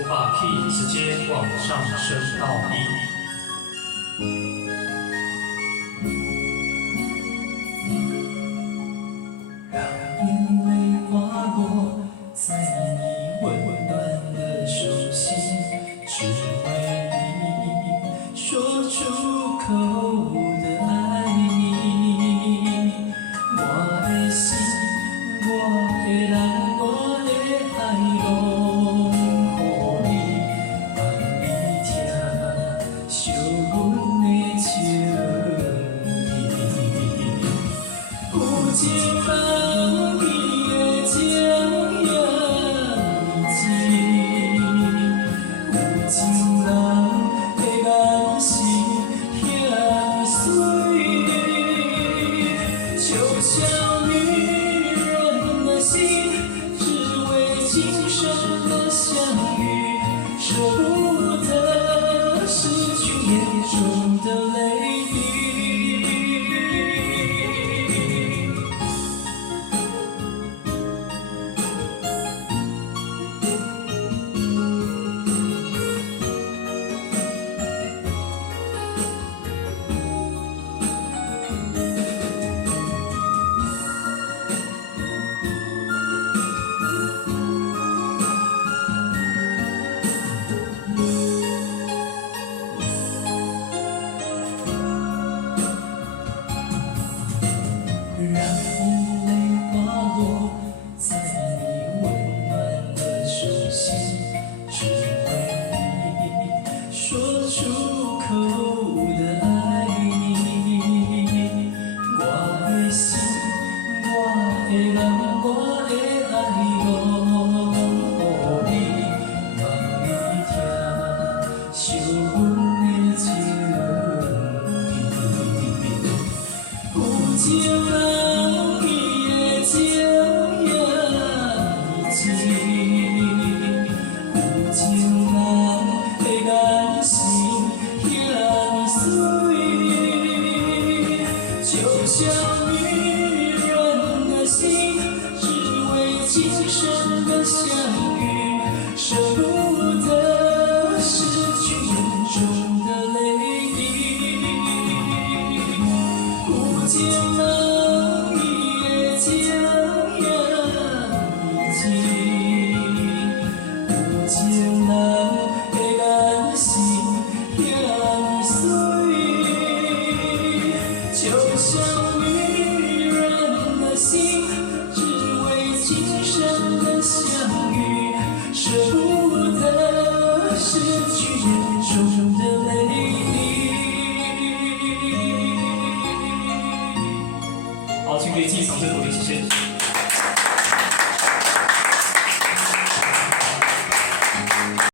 我把 key 直接往上升到1。让眼泪滑落在你温暖的手心，只为你说出口的爱你。我的心，我的人，我的爱拢予你，放你听，惜阮的情意。有情人伊的情遐呢真，有情人的眼神遐呢水，就像女人的心，只为今生的相遇，舍不得失去眼中的泪滴。让眼泪滑落在你温暖的手心，只为你说出口的爱你。我的心，我的人，我的爱拢予你，望你听，惜阮的情意。有情人伊的情遐呢真，有情人的眼神遐呢水，就像女人的心，只为今生的相遇，舍不得失去眼中的泪滴。有情人伊的情遐呢真，有情人的眼神遐呢水，就像女人的心，只为今生的相遇，舍不得失去眼中的泪滴。好，请可以继续掌声鼓励，谢谢。